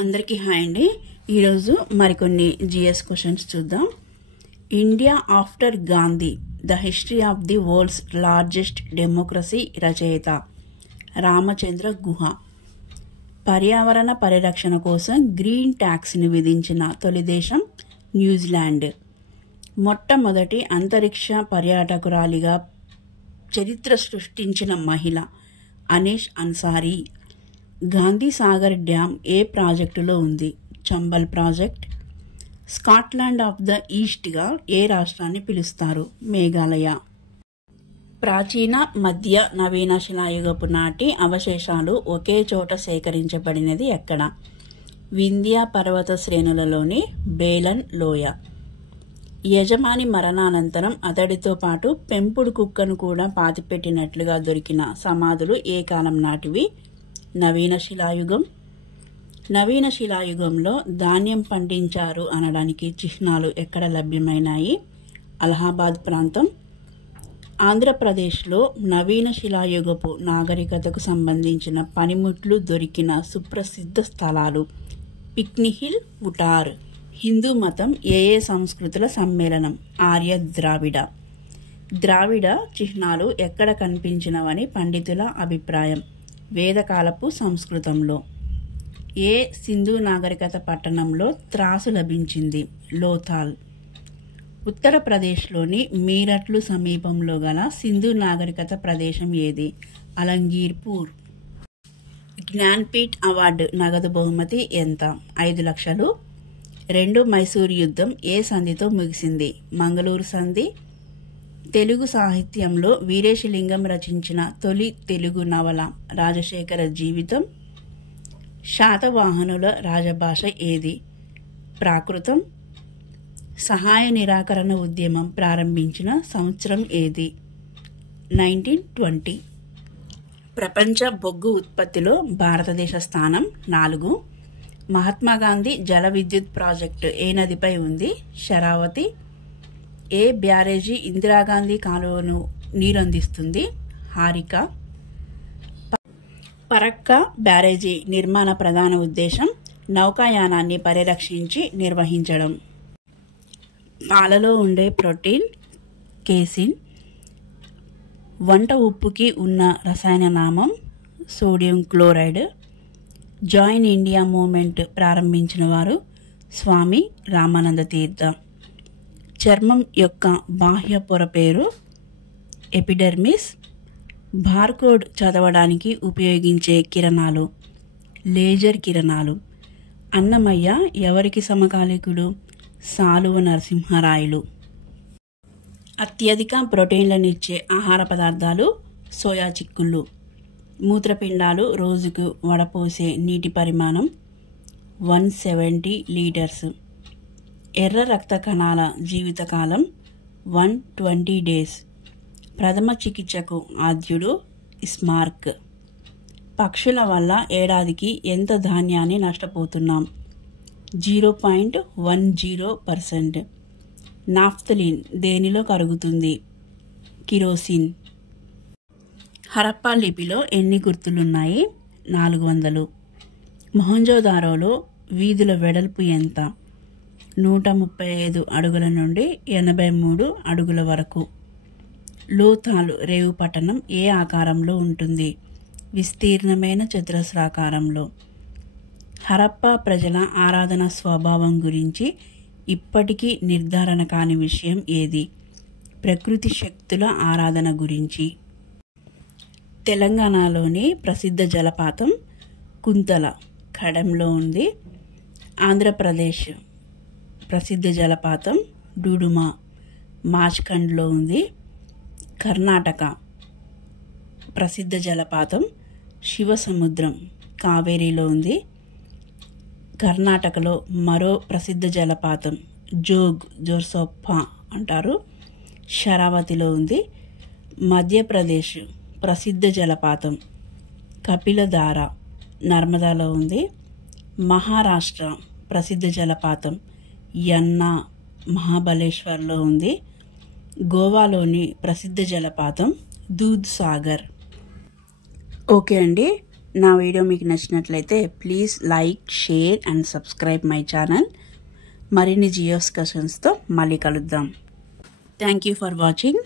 అందరికీ హాయ్ అండి. ఈరోజు మరికొన్ని జిఎస్ క్వశ్చన్స్ చూద్దాం. India after Gandhi, the history of the world's largest democracy రచయిత రామచంద్ర గుహ. పర్యావరణ పరిరక్షణ కోసం గ్రీన్ ట్యాక్స్ని విధించిన తొలి దేశం న్యూజిలాండ్. మొట్టమొదటి అంతరిక్ష పర్యాటకురాలిగా చరిత్ర సృష్టించిన మహిళ Anousheh Ansari. Gandhi Sagar dam ఏ ప్రాజెక్టులో ఉంది? Chambal project. Scotland of the ఈస్ట్గా ఏ రాష్ట్రాన్ని పిలుస్తారు? మేఘాలయ. ప్రాచీన, మధ్య, నవీన శిలాయుగపు నాటి అవశేషాలు ఒకే చోట సేకరించబడినది ఎక్కడ? వింధ్య పర్వత శ్రేణులలోని బేలన్ లోయ. యజమాని మరణానంతరం అతడితో పాటు పెంపుడు కుక్కను కూడా పాతిపెట్టినట్లుగా దొరికిన సమాధులు ఏ కాలం నాటివి? నవీన శిలాయుగం. నవీన శిలాయుగంలో ధాన్యం పండించారు అనడానికి చిహ్నాలు ఎక్కడ లభ్యమైనాయి? అలహాబాద్ ప్రాంతం. ఆంధ్రప్రదేశ్లో నవీన శిలాయుగపు నాగరికతకు సంబంధించిన పనిముట్లు దొరికిన సుప్రసిద్ధ స్థలాలు పిక్నీ హిల్, ఉటార్. హిందూ మతం ఏ సంస్కృతుల సమ్మేళనం? ఆర్య ద్రావిడ. ద్రావిడ చిహ్నాలు ఎక్కడ కనిపించినవని పండితుల అభిప్రాయం? వేదకాలపు సంస్కృతంలో. ఏ సింధు నాగరికత పట్టణంలో త్రాసు లభించింది? లోథాల్. ఉత్తరప్రదేశ్లోని మీరట్లు సమీపంలో గల సింధు నాగరికత ప్రదేశం ఏది? అలంగీర్పూర్. జ్ఞాన్పీఠ్ అవార్డు నగదు బహుమతి ఎంత? 5 లక్షలు. రెండు మైసూరు యుద్ధం ఏ సంధితో ముగిసింది? మంగళూరు సంధి. తెలుగు సాహిత్యంలో వీరేశలింగం రచించిన తొలి తెలుగు నవల రాజశేఖర జీవితం. శాతవాహనుల రాజభాష ఏది? ప్రాకృతం. సహాయ నిరాకరణ ఉద్యమం ప్రారంభించిన సంవత్సరం ఏది? 1920. ప్రపంచ బొగ్గు ఉత్పత్తిలో భారతదేశ స్థానం 4. మహాత్మాగాంధీ జల విద్యుత్ ప్రాజెక్టు ఏ నదిపై ఉంది? శరావతి. ఏ బ్యారేజీ ఇందిరాగాంధీ కాలువను నీరందిస్తుంది? హారిక. పరక్క బ్యారేజీ నిర్మాణ ప్రధాన ఉద్దేశం నౌకాయానాన్ని పరిరక్షించి నిర్వహించడం. పాలలో ఉండే ప్రోటీన్ కేసిన్. వంట ఉప్పుకి ఉన్న రసాయన నామం sodium chloride. Join India movement ప్రారంభించిన వారు స్వామి రామానంద తీర్థ. చర్మం యొక్క బాహ్య పొర పేరు ఎపిడెర్మిస్. బార్కోడ్ చదవడానికి ఉపయోగించే కిరణాలు లేజర్ కిరణాలు. అన్నమయ్య ఎవరికి సమకాలీకుడు? సాలువ నరసింహరాయలు. అత్యధిక ప్రోటీన్లనిచ్చే ఆహార పదార్థాలు సోయా చిక్కుళ్ళు. మూత్రపిండాలు రోజుకు వడపోసే నీటి పరిమాణం 170 లీటర్స్. ఎర్ర రక్త కణాల జీవితకాలం 120 days. ప్రథమ చికిత్సకు ఆద్యుడు స్మార్క్. పక్షుల వల్ల ఏడాదికి ఎంత ధాన్యాన్ని నష్టపోతున్నాం? 0.10%. నాఫ్తలిన్ దేనిలో కరుగుతుంది? కిరోసిన్. హరప్పా లిపిలో ఎన్ని గుర్తులున్నాయి? 400. మొహంజోదారోలో వీధుల వెడల్పు ఎంత? 135 అడుగుల నుండి 83 అడుగుల వరకు. లోథాల్ రేవు పట్టణం ఏ ఆకారంలో ఉంటుంది? విస్తీర్ణమైన చతురస్రాకారంలో. హరప్పా ప్రజల ఆరాధన స్వభావం గురించి ఇప్పటికీ నిర్ధారణ కాని విషయం ఏది? ప్రకృతి శక్తుల ఆరాధన గురించి. తెలంగాణలోని ప్రసిద్ధ జలపాతం కుంతల ఖడంలో ఉంది. ఆంధ్రప్రదేశ్ ప్రసిద్ధ జలపాతం డూడుమా మాచ్కండ్లో ఉంది. కర్ణాటక ప్రసిద్ధ జలపాతం శివసముద్రం కావేరీలో ఉంది. కర్ణాటకలో మరో ప్రసిద్ధ జలపాతం జోర్సోప్ప అంటారు, శరావతిలో ఉంది. మధ్యప్రదేశ్ ప్రసిద్ధ జలపాతం కపిలధార నర్మదాలో ఉంది. మహారాష్ట్ర ప్రసిద్ధ జలపాతం యన్నా మహాబలేశ్వర్లో ఉంది. గోవాలోని ప్రసిద్ధ జలపాతం దూద్ సాగర్. ఓకే అండి, నా వీడియో మీకు నచ్చినట్లయితే please like, share and subscribe my channel. మరిన్ని జియోస్కషన్స్తో మళ్ళీ కలుద్దాం. Thank you for watching.